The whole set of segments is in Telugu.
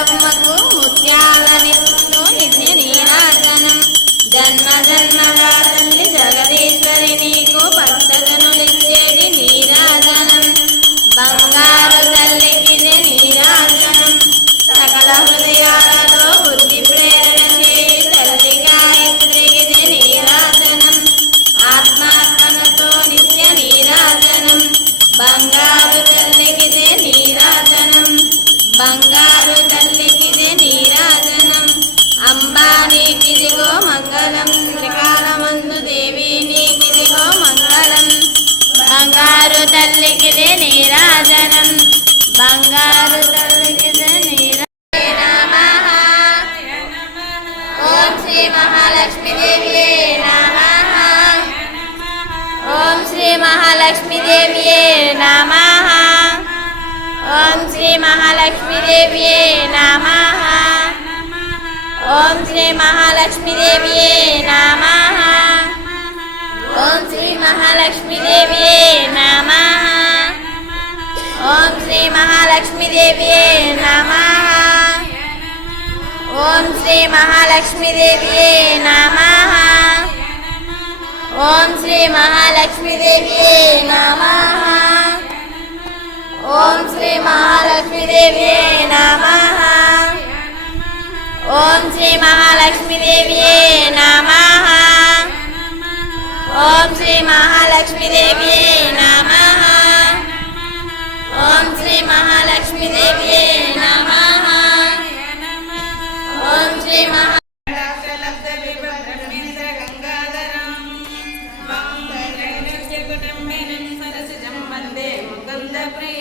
పరబ్రహ్మకు ముత్యాల నిత్యో నిత్య నీరాజనం జన్మ జన్మగా తల్లి జగదీశ్వరి నీకు భక్తజనులిచ్చేది నీరాజనం బంగారు తల్లికి నీరాజనం సకల హృదయాలలో బుద్ధి ప్రేరణ చేయి తల్లి గాయత్రికి నీరాజనం ఆత్మాత్మలతో నిత్య నీరాజనం బంగారు తల్లికి బంగారు తల్లికిదే నీరాజనం. అంబా నీకిదిగో మంగళం. త్రికాలమందు దేవి నీకిదిగో మంగళం. బంగారు తల్లికిదే నీరాజనం. బంగారు తల్లికిదే నీరా ఓం శ్రీ మహాలక్ష్మీదేవి నమ. ఓం శ్రీ మహాలక్ష్మీదేవియే నమః. ఓం శ్రీ మహాలక్ష్మీదేవియే నమ. ఓం శ్రీ మహాలక్ష్మీదేవియే నమ. ఓం శ్రీ మహాలక్ష్మీదేవియే నమ. ఓం శ్రీ మహాలక్ష్మీదేవియే నమ. ఓం శ్రీ మహాలక్ష్మీదేవియే నమ. ఓం శ్రీ మహాలక్ష్మీదేవియే నమ. देव्ये नमः। ॐ श्री महालक्ष्मीदेव्ये नमः। ॐ श्री महालक्ष्मीदेव्ये नमः। ॐ श्री महालक्ष्मीदेव्ये नमः। ॐ श्री महा Bring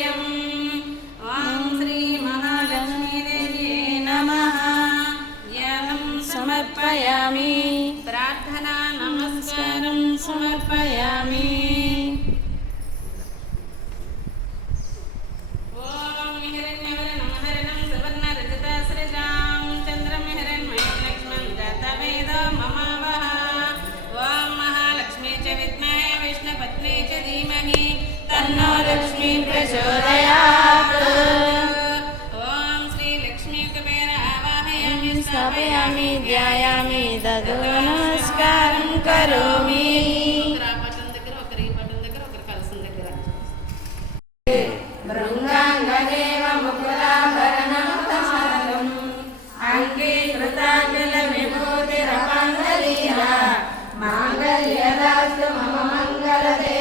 సమర్పయామి. ప్రార్థనా నమస్కారం సమర్పయామి. విష్ణుపత్ని చ ధీమహి. తన్నో లక్ష్మీ ప్రచోదయాత్. కరోమి. రాపట్నం దగ్గర మంగళదే.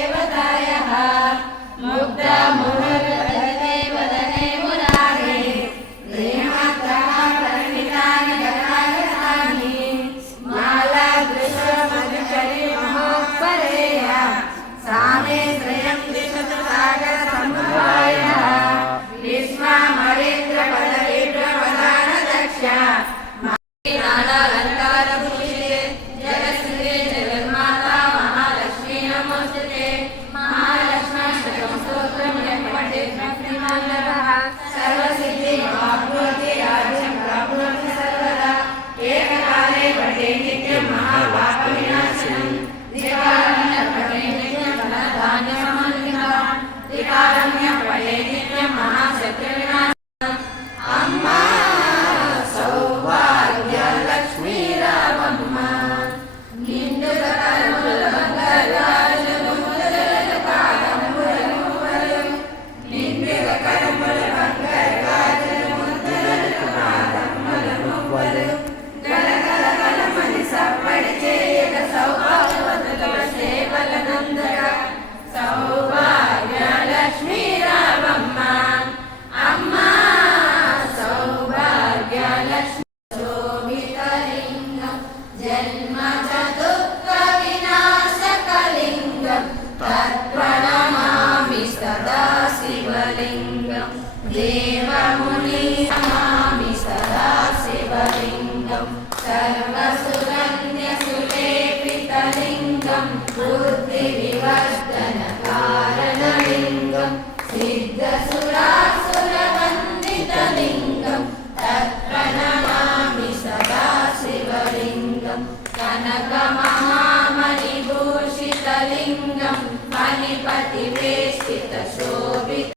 Majadu.